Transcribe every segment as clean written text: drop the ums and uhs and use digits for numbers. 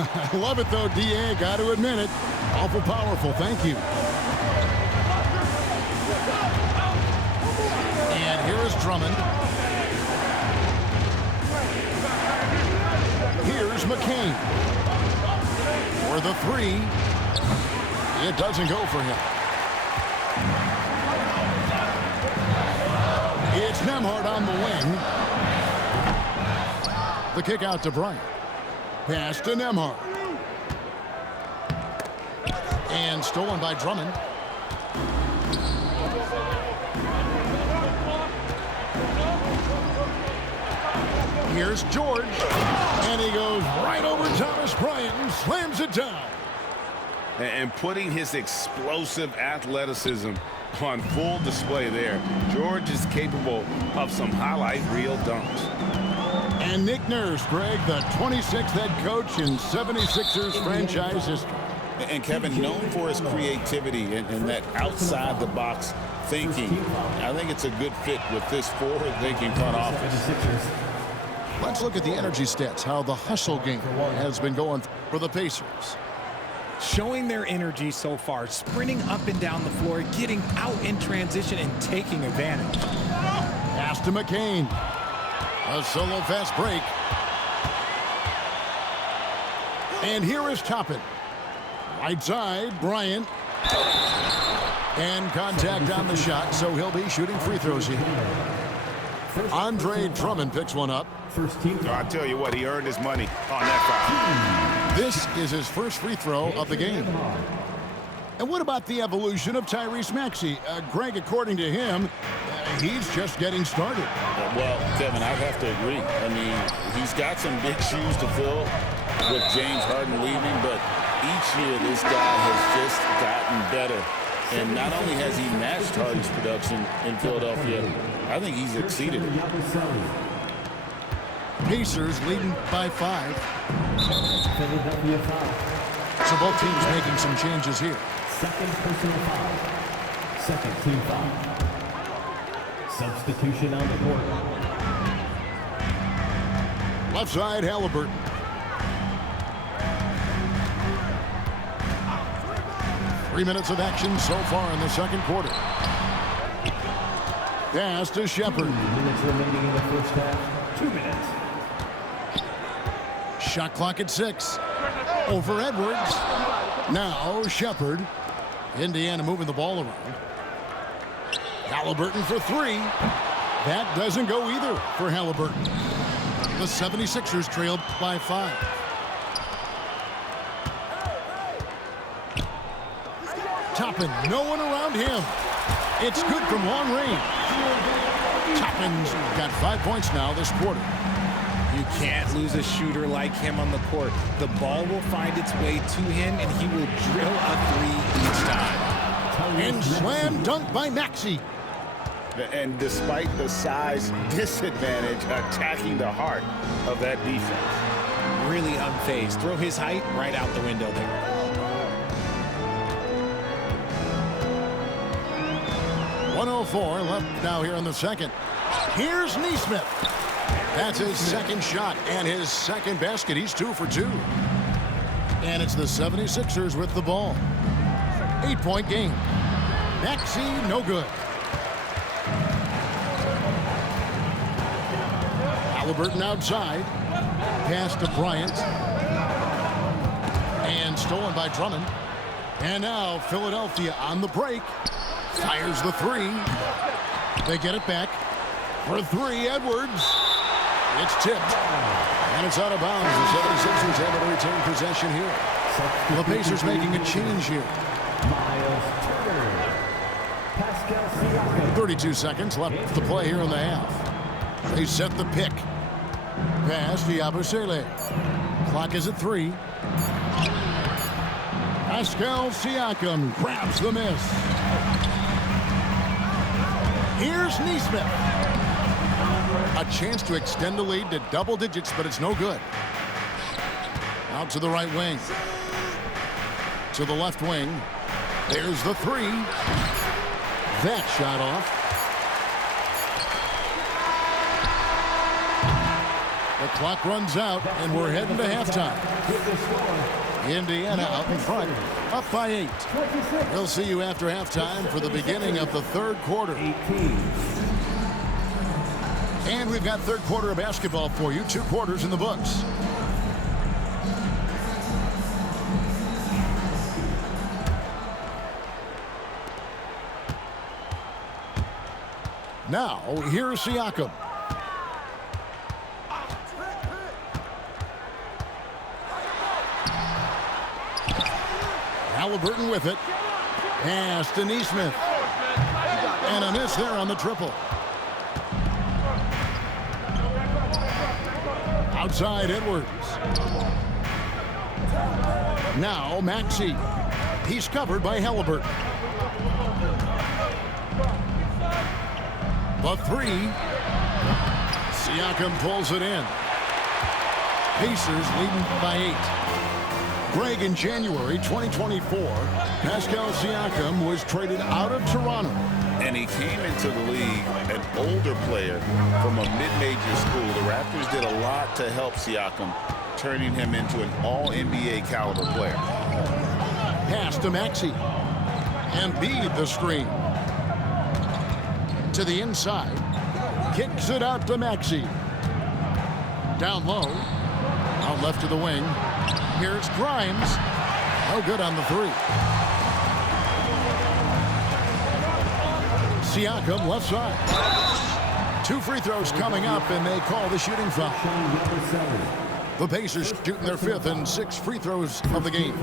I love it, though, D.A. Got to admit it. Awful powerful. Thank you. And here is Drummond. Here's McCain. For the three. It doesn't go for him. It's Nembhard on the wing. The kick out to Bryant. Pass to Nembhard. And stolen by Drummond. Here's George. And he goes right over Thomas Bryant and slams it down. And putting his explosive athleticism on full display there. George is capable of some highlight reel dunks. And Nick Nurse, Greg, the 26th head coach in 76ers franchise history. And Kevin, known for his creativity and that outside-the-box thinking. I think it's a good fit with this forward-thinking front office. Let's look at the energy stats, how the hustle game has been going for the Pacers. Showing their energy so far, sprinting up and down the floor, getting out in transition and taking advantage. Pass to McCain. A solo fast break. And here is Toppin. Right side, Bryant. And contact on the shot, so he'll be shooting free throws here. Andre Drummond picks one up. I tell you what, he earned his money on that foul. This is his first free throw of the game. And what about the evolution of Tyrese Maxey? Greg, according to him, he's just getting started. Well, Kevin, I'd have to agree. I mean, he's got some big shoes to fill with James Harden leaving, but each year this guy has just gotten better. And not only has he matched Harden's production in Philadelphia, I think he's exceeded it. Pacers leading by 5. So both teams making some changes here. Second personal foul. Second team foul. Substitution on the court. Left side, Halliburton. Three minutes of action so far in the second quarter. Pass to Shepherd. Minutes remaining in the first half. 2 minutes. Shot clock at 6. Over Edwards. Now Shepherd. Indiana moving the ball around. Halliburton for 3. That doesn't go either for Halliburton. The 76ers trailed by 5. Toppin, no one around him. It's good from long range. Toppin's got 5 points now this quarter. You can't lose a shooter like him on the court. The ball will find its way to him, and he will drill a 3 each time. And slam dunk by Maxey. And despite the size disadvantage, attacking the heart of that defense. Really unfazed. Throw his height right out the window there. .104 left now here in the second. Here's Nesmith. That's his second shot and his second basket. He's 2 for 2. And it's the 76ers with the ball. 8-point game. Maxey, no good. Halliburton outside. Pass to Bryant. And stolen by Drummond. And now Philadelphia on the break. Fires the 3. They get it back. For 3, Edwards. It's tipped. And it's out of bounds. The 76ers able to retain possession here. The Pacers making a change here. Miles Turner. Pascal Siakam. 32 seconds left to play here in the half. They set the pick. Pass to Yabusele. Clock is at 3. Pascal Siakam grabs the miss. Here's Nesmith. A chance to extend the lead to double digits, but it's no good. Out to the right wing. To the left wing. There's the 3. That shot off. The The clock runs out, and we're heading to halftime. Indiana out in front, up by 8. We'll see you after halftime for the beginning of the third quarter. And we've got third quarter of basketball for you. 2 quarters in the books. Now, here's Siakam. Halliburton with it. Pass to Nesmith. And a miss there on the triple. Outside Edwards. Now Maxey. He's covered by Halliburton. The 3. Siakam pulls it in. Pacers leading by 8. Greg, in January 2024, Pascal Siakam was traded out of Toronto. And he came into the league an older player from a mid-major school. The Raptors did a lot to help Siakam, turning him into an all-NBA caliber player. Pass to Maxey. Embiid the screen. To the inside. Kicks it out to Maxey. Down low. Out left to the wing. Here's Grimes. No good on the 3. Siakam left side. 2 free throws coming up, and they call the shooting foul. The Pacers shooting their 5th and 6th free throws of the game.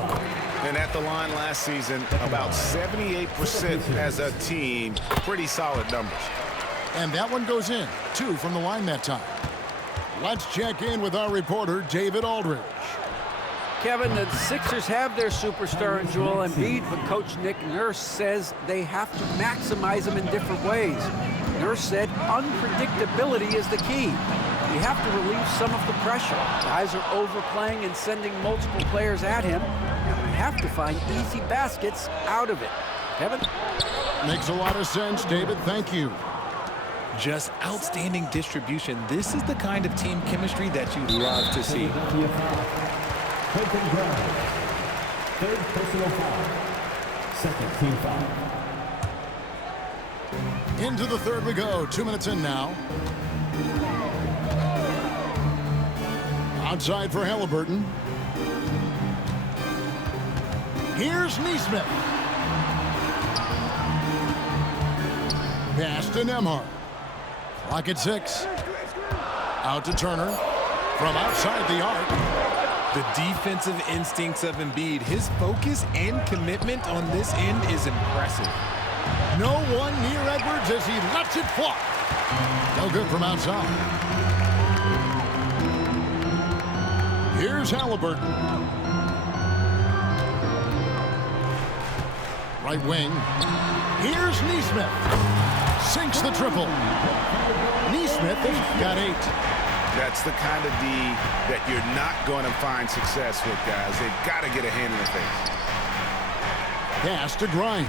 And at the line last season, about 78% as a team. Pretty solid numbers. And that one goes in. 2 from the line that time. Let's check in with our reporter, David Aldridge. Kevin, the Sixers have their superstar in Joel Embiid, but Coach Nick Nurse says they have to maximize him in different ways. Nurse said unpredictability is the key. We have to relieve some of the pressure. Guys are overplaying and sending multiple players at him, and we have to find easy baskets out of it. Kevin? Makes a lot of sense, David. Thank you. Just outstanding distribution. This is the kind of team chemistry that you love to see. Third personal foul. Second team foul. Into the third we go. 2 minutes in now. Outside for Halliburton. Here's Nesmith. Pass to Nembhard. Clock at 6. Out to Turner. From outside the arc. The defensive instincts of Embiid, his focus and commitment on this end is impressive. No one near Edwards as he lets it fly. No good from outside. Here's Halliburton. Right wing. Here's Nesmith. Sinks the triple. Nesmith has got 8. That's the kind of D that you're not going to find success with, guys. They've got to get a hand in the face. Pass to Grimes.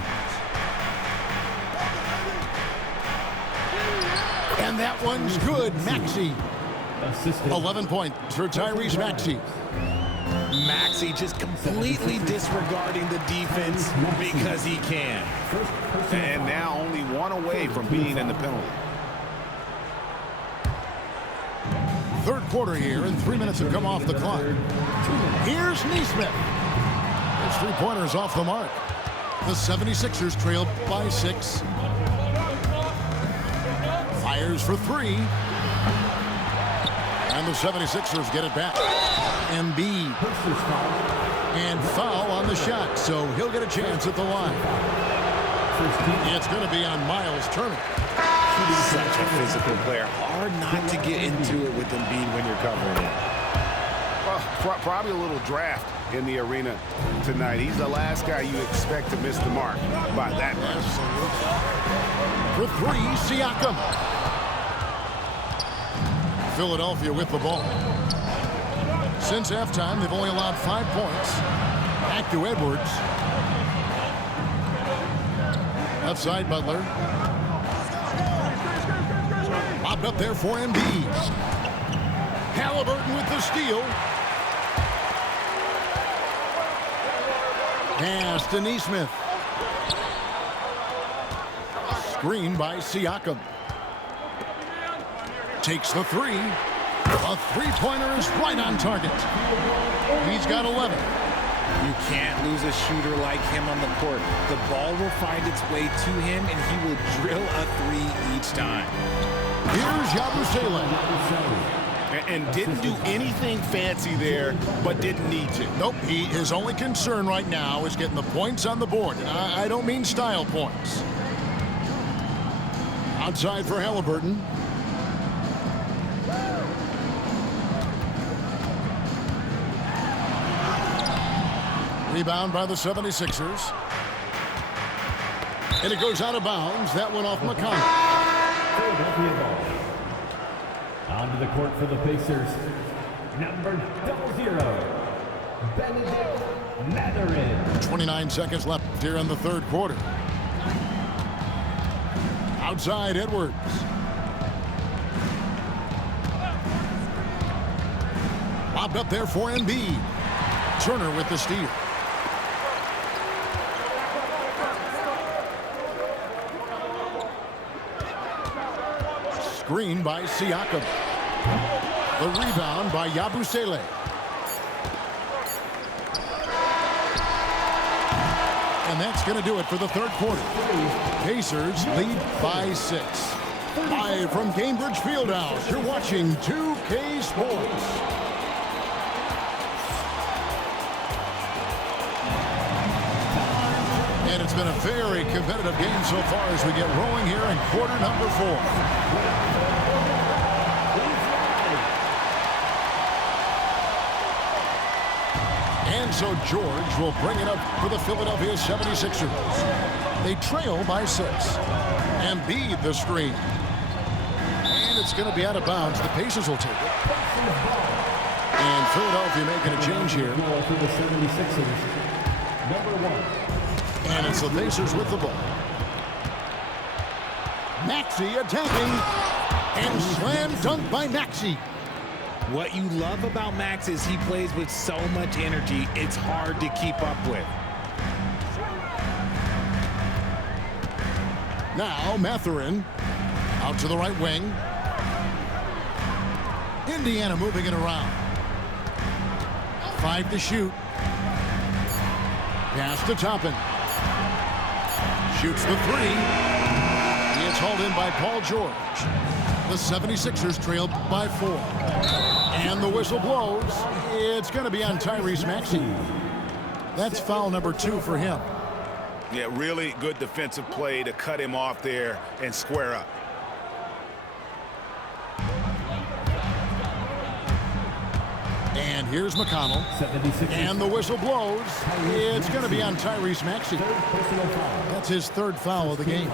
And that one's good. Maxey. 11 points for Tyrese Maxey. Maxey just completely disregarding the defense because he can. And now only 1 away from being in the penalty. Third quarter here, and 3 minutes have come off the clock. Here's Nesmith. His 3-pointers off the mark. The 76ers trail by 6. Fires for 3. And the 76ers get it back. Embiid. And foul on the shot, so he'll get a chance at the line. It's going to be on Miles Turner. Such a physical player. Hard not to get into it with Embiid when you're covering it. Well, probably a little draft in the arena tonight. He's the last guy you expect to miss the mark by that much. For 3, Siakam. Philadelphia with the ball. Since halftime, they've only allowed 5 points. Back to Edwards. Outside Butler. Lobbed up there for Embiid. Halliburton with the steal. Pass to Neesmith. Screen by Siakam. Takes the three. A three-pointer is right on target. He's got 11. You can't lose a shooter like him on the court. The ball will find its way to him, and he will drill a three each time. Here's Yabusele. And didn't do anything fancy there, but didn't need to. Nope, his only concern right now is getting the points on the board. And I don't mean style points. Outside for Halliburton. Rebound by the 76ers. And it goes out of bounds. That went off McConnell. Onto the court for the Pacers, number 00, Benedict Mathurin. 29 seconds left here in the third quarter. Outside Edwards. Lobbed up there for Embiid. Turner with the steal. Screen by Siakam. The rebound by Yabusele. And that's going to do it for the third quarter. Pacers lead by 6. Live from Gainbridge Fieldhouse, you're watching 2K Sports. And it's been a very competitive game so far as we get rolling here in quarter number 4. And so George will bring it up for the Philadelphia 76ers. They trail by 6. Embiid the screen. And it's going to be out of bounds. The Pacers will take it. And Philadelphia making a change here. For the 76ers, number 1. And it's the Pacers with the ball. Maxey attacking. And slam dunk by Maxey. What you love about Max is he plays with so much energy, it's hard to keep up with. Now Mathurin out to the right wing. Indiana moving it around. 5 to shoot. Pass to Toppin. Shoots the 3. It's hauled in by Paul George. The 76ers trail by 4. And the whistle blows. It's going to be on Tyrese Maxey. That's foul number 2 for him. Yeah, really good defensive play to cut him off there and square up. And here's McConnell. 76ers. And the whistle blows. It's going to be on Tyrese Maxey. Personal foul. That's his 3rd foul of the game.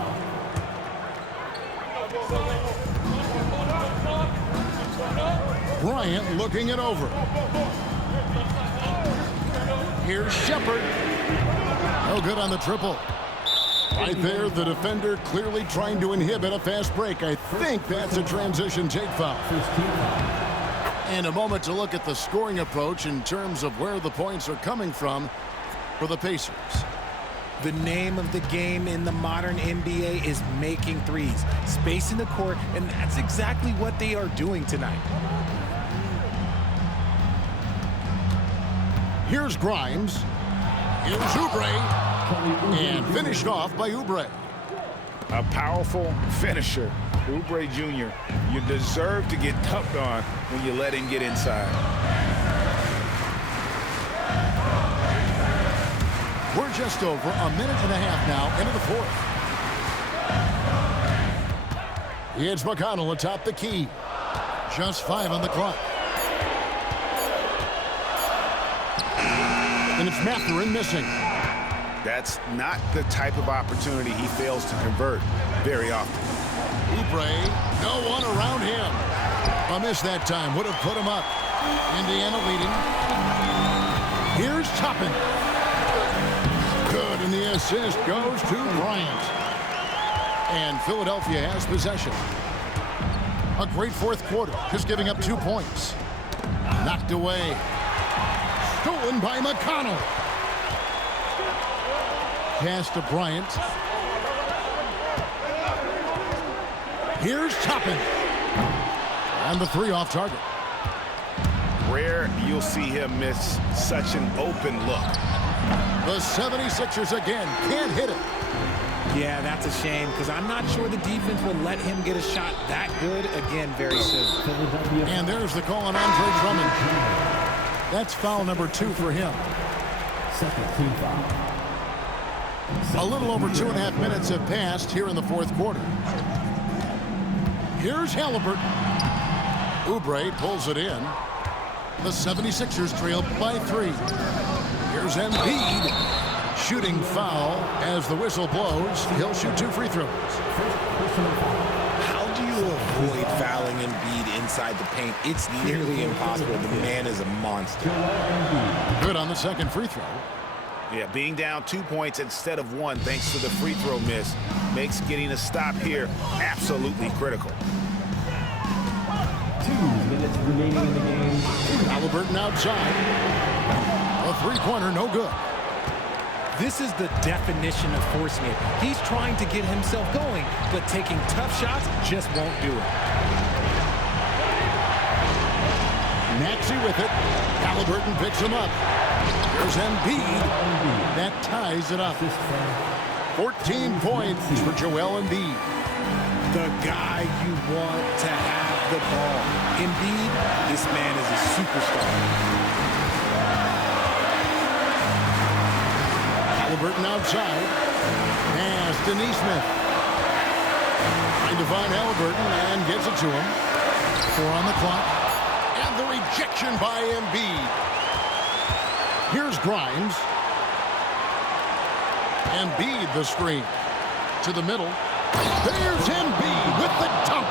Bryant looking it over. Here's Shepard. No good on the triple. Right there, the defender clearly trying to inhibit a fast break. I think that's a transition take foul. And a moment to look at the scoring approach in terms of where the points are coming from for the Pacers. The name of the game in the modern NBA is making threes, spacing the court, and that's exactly what they are doing tonight. Here's Grimes. Here's Oubre. And finished off by Oubre. A powerful finisher. Oubre Jr., you deserve to get dunked on when you let him get inside. We're just over a minute and a half now into the 4th. It's McConnell atop the key. Just 5 on the clock. And it's Mathurin missing. That's not the type of opportunity he fails to convert very often. Oubre, no one around him. A miss that time would have put him up. Indiana leading. Here's Toppin. Good, and the assist goes to Bryant. And Philadelphia has possession. A great 4th quarter, just giving up 2 points. Knocked away. Stolen by McConnell. Pass to Bryant. Here's Toppin. And the 3 off target. Rare you'll see him miss such an open look. The 76ers again can't hit it. Yeah, that's a shame because I'm not sure the defense will let him get a shot that good again very soon. And there's the call on Andre Drummond. That's foul number 2 for him. Second team foul. A little over 2.5 minutes have passed here in the 4th quarter. Here's Halliburton. Oubre pulls it in. The 76ers trail by 3. Here's Embiid. Shooting foul as the whistle blows. He'll shoot 2 free throws. How do you avoid fouling Embiid inside the paint? It's nearly impossible. The man is a monster. Good on the second free throw. Yeah, being down 2 points instead of 1 thanks to the free throw miss makes getting a stop here absolutely critical. 2 minutes remaining in the game. Halliburton outside. A three-pointer, no good. This is the definition of forcing it. He's trying to get himself going, but taking tough shots just won't do it. Maxey with it. Halliburton picks him up. Here's Embiid. That ties it up. 14 points for Joel Embiid. The guy you want to have the ball. Embiid, this man is a superstar. Halliburton outside. Pass to Neesmith. Trying to find Halliburton and gets it to him. 4 on the clock. And the rejection by Embiid. Here's Grimes. Embiid the screen. To the middle. There's Embiid with the dunk.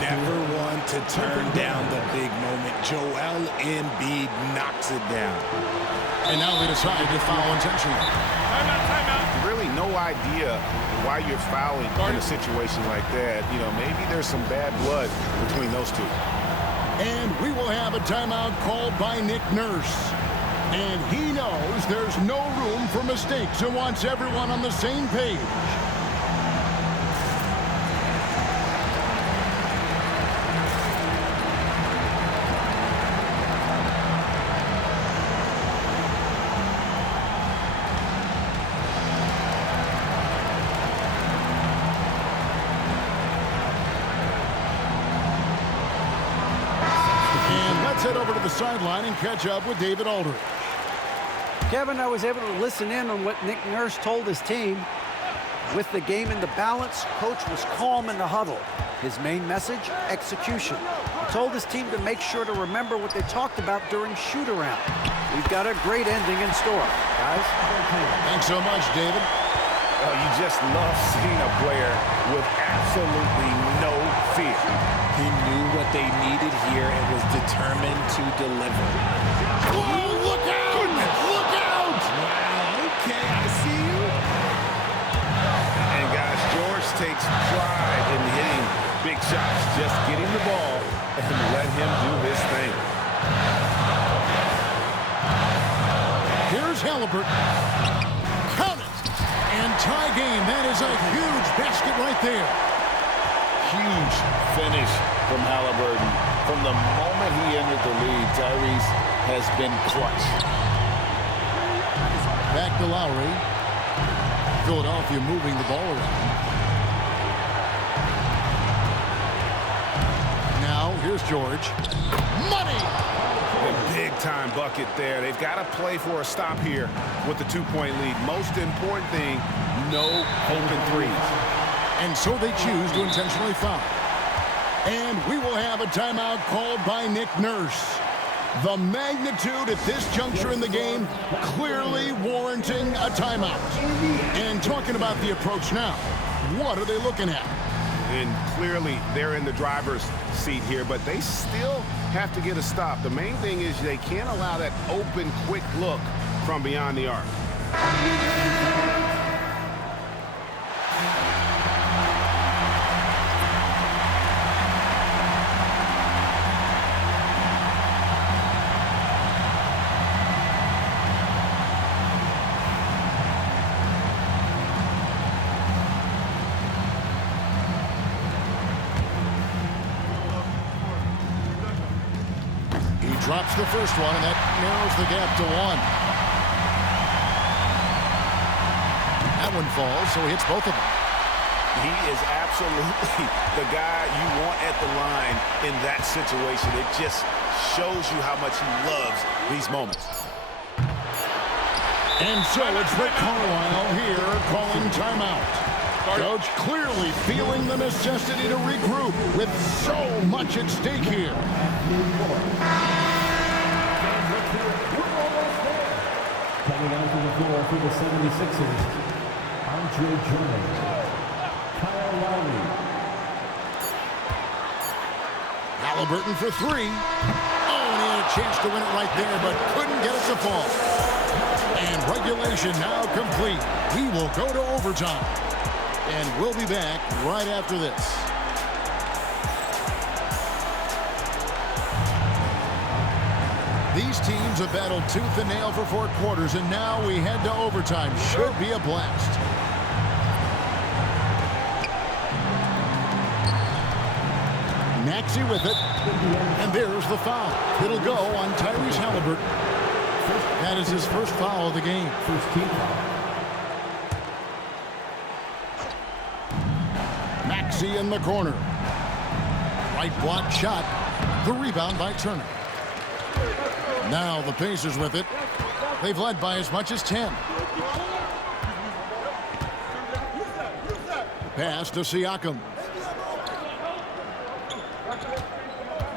Never one to turn down the big moment. Joel Embiid knocks it down. And now they decide to foul intentionally. Timeout. Really no idea why you're fouling in a situation like that. You know, maybe there's some bad blood between those two. And we will have a timeout called by Nick Nurse. And he knows there's no room for mistakes and wants everyone on the same page. Head over to the sideline and catch up with David Aldridge. Kevin, I was able to listen in on what Nick Nurse told his team. With the game in the balance, coach was calm in the huddle. His main message, execution. He told his team to make sure to remember what they talked about during shoot-around. We've got a great ending in store, guys. Thanks so much, David. Oh, you just love seeing a player with absolutely no fear. He knew what they needed here and was determined to deliver. Whoa, look out! Goodness. Look out! Wow, okay, I see you. And guys, George takes pride in hitting big shots. Just get him the ball and let him do his thing. Here's Halliburton. Count it! And tie game. That is a huge basket right there. Huge finish from Halliburton. From the moment he entered the league, Tyrese has been clutch. Back to Lowry. Philadelphia moving the ball around. Now, here's George. Money! A big-time bucket there. They've got to play for a stop here with the 2-point lead. Most important thing, no open threes. And so they choose to intentionally foul. And we will have a timeout called by Nick Nurse. The magnitude at this juncture in the game clearly warranting a timeout. And talking about the approach now, what are they looking at? And clearly they're in the driver's seat here, but they still have to get a stop. The main thing is they can't allow that open, quick look from beyond the arc. drops the first one, and that narrows the gap to 1. That one falls, so he hits both of them. He is absolutely the guy you want at the line in that situation. It just shows you how much he loves these moments. And so it's Rick Carlisle here calling timeout. Coach clearly feeling the necessity to regroup with so much at stake here. Coming onto the floor for the 76ers, Andre Drummond, Kyle Lowry. Halliburton for 3. Oh, and he had a chance to win it right there, but couldn't get it to fall. And regulation now complete. We will go to overtime. And we'll be back right after this. These teams have battled tooth and nail for 4 quarters, and now we head to overtime. Should be a blast. Maxey with it. And there's the foul. It'll go on Tyrese Halliburton. That is his first foul of the game. First team foul. Maxey in the corner. Right block shot. The rebound by Turner. Now the Pacers with it. They've led by as much as 10. Pass to Siakam.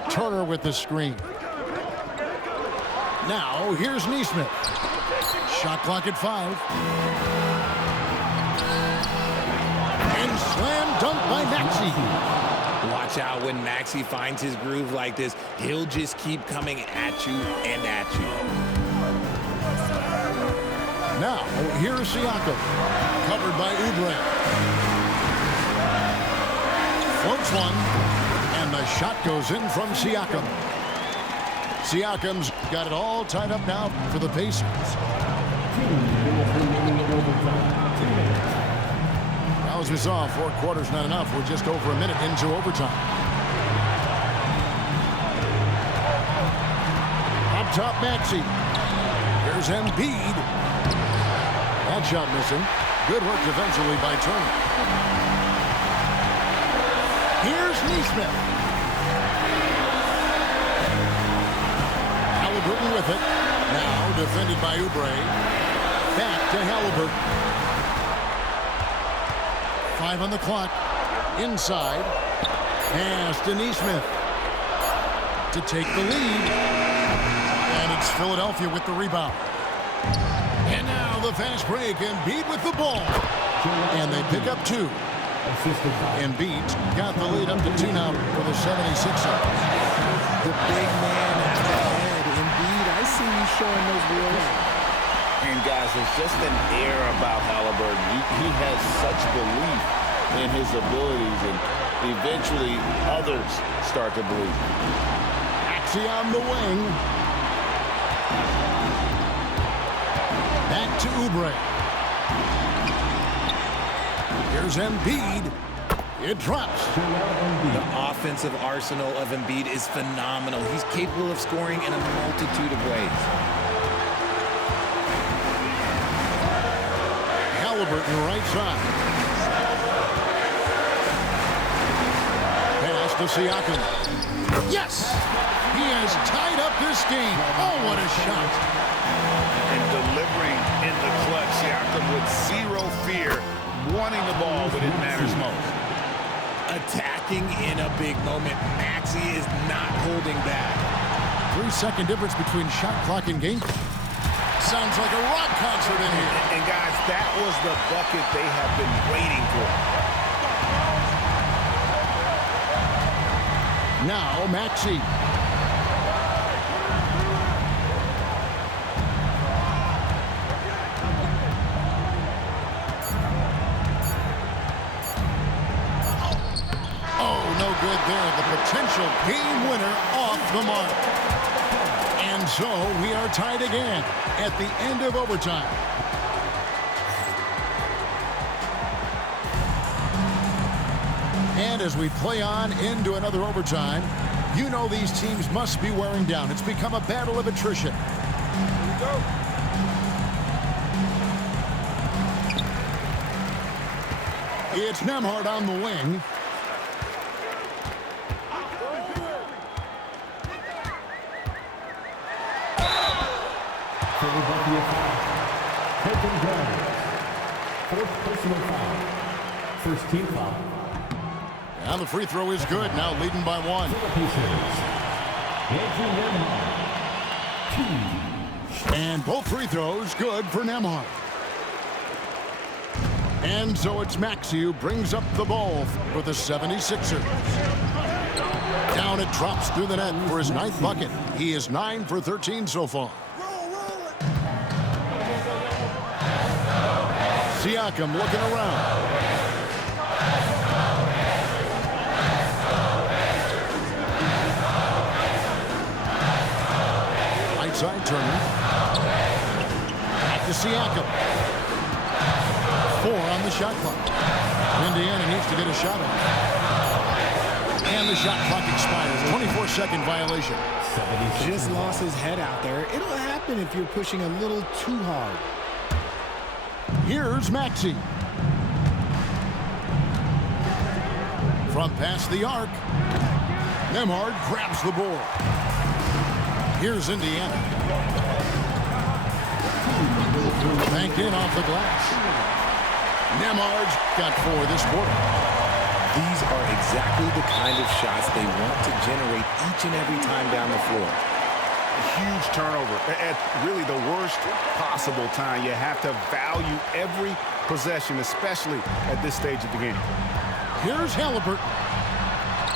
Turner with the screen. Now here's Nesmith. Shot clock at 5. And slam dunk by Maxey. Watch out when Maxey finds his groove like this. He'll just keep coming at you and at you. Now, here's Siakam. Covered by Oubre. Floats one. And the shot goes in from Siakam. Siakam's got it all tied up now for the Pacers. Now, as we saw, 4 quarters not enough. We're just over a minute into overtime. Up top, Maxey. Here's Embiid. That shot missing. Good work defensively by Turner. Here's Nesmith. Halliburton with it. Now defended by Oubre. Back to Halliburton. 5 on the clock. Inside. Pass to Nesmith to take the lead. And it's Philadelphia with the rebound. And now the fast break. Embiid with the ball. And they pick up 2. Embiid got the lead up to 2 now for the 76ers. The big man at the head. Embiid, I see you showing those wheels. And guys, there's just an air about Halliburton. He has such belief in his abilities, and eventually others start to believe. Maxey on the wing. Back to Oubre. Here's Embiid. It drops. The offensive arsenal of Embiid is phenomenal. He's capable of scoring in a multitude of ways. Halliburton right side. Pass to Siakam. Yes! He has tied up this game. Oh, what a shot. And delivering in the clutch, Siakam with 0 fear, wanting the ball when it matters most. Attacking in a big moment. Maxey is not holding back. 3-second difference between shot clock and game. Sounds like a rock concert in here. And guys, that was the bucket they have been waiting for. Now Maxey. Good there, the potential game winner off the mark. And so we are tied again at the end of overtime. And as we play on into another overtime, You know these teams must be wearing down. It's become a battle of attrition. Here we go. It's Nembhard on the wing. Philadelphia foul. Colton Grimes. Fourth personal foul. First team foul. And the free throw is good. Now leading by 1. Pacers. Andrew Nembhard. 2. And both free throws good for Nembhard. And so it's Maxey who brings up the ball for the 76ers. Down it drops through the net for his 9th bucket. He is 9 for 13 so far. Siakam looking around. Right side Turner. Back to Siakam. 4 on the shot clock. Indiana needs to get a shot off. And the shot clock expires. 24-second violation. Just lost his head out there. It'll happen if you're pushing a little too hard. Here's Maxey. From past the arc. Nembhard grabs the board. Here's Indiana. Banked in off the glass. Nembhard's got 4 this quarter. These are exactly the kind of shots they want to generate each and every time down the floor. Huge turnover at really the worst possible time. You have to value every possession, especially at this stage of the game. Here's Halliburton.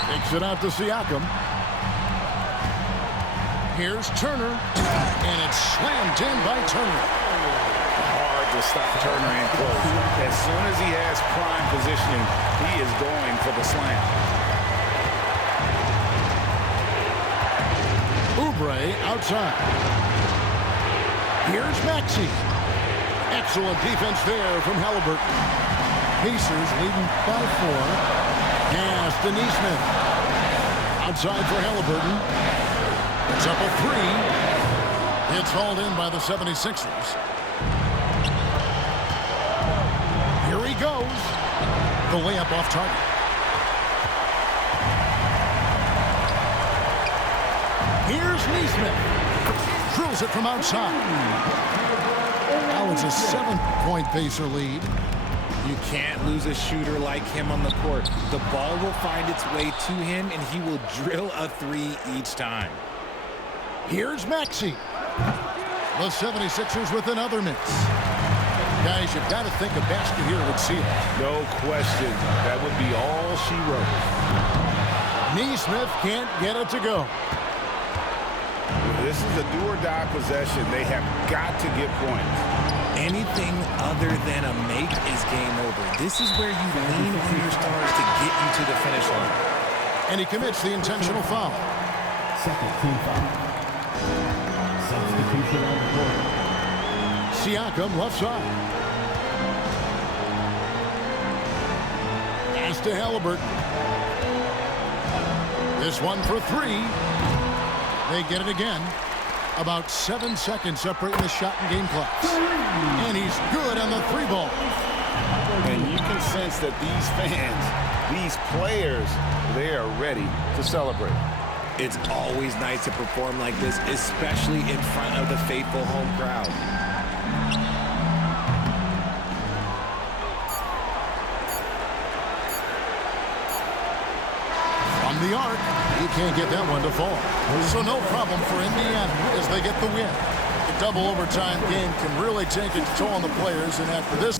Takes it out to Siakam. Here's Turner. And it's slammed in by Turner. Hard to stop Turner in close. As soon as he has prime positioning, he is going for the slam. Oubre outside. Here's Maxey. Excellent defense there from Halliburton. Pacers leading by 4. Pass to Neesmith. Outside for Halliburton. It's up a 3. It's hauled in by the 76ers. Here he goes. The layup off target. Here's Neesmith. Drills it from outside. Now it's a 7-point Pacer lead. You can't lose a shooter like him on the court. The ball will find its way to him, and he will drill a 3 each time. Here's Maxey. The 76ers with another miss. Guys, you've got to think a basket here would seal it. No question. That would be all she wrote. Neesmith can't get it to go. This is a do-or-die possession. They have got to get points. Anything other than a make is game over. This is where you lean on your stars to get you to the finish line. And he commits the intentional foul. Second team foul. Substitution on the court. Siakam left side. Pass to Halliburton. This one for 3. They get it again. About 7 seconds separating the shot and game clocks. And he's good on the 3 ball. And you can sense that these fans, these players, they are ready to celebrate. It's always nice to perform like this, especially in front of the faithful home crowd. From the arc, he can't get that one to fall. So no problem for Indiana as they get the win. The double overtime game can really take its toll on the players, and after this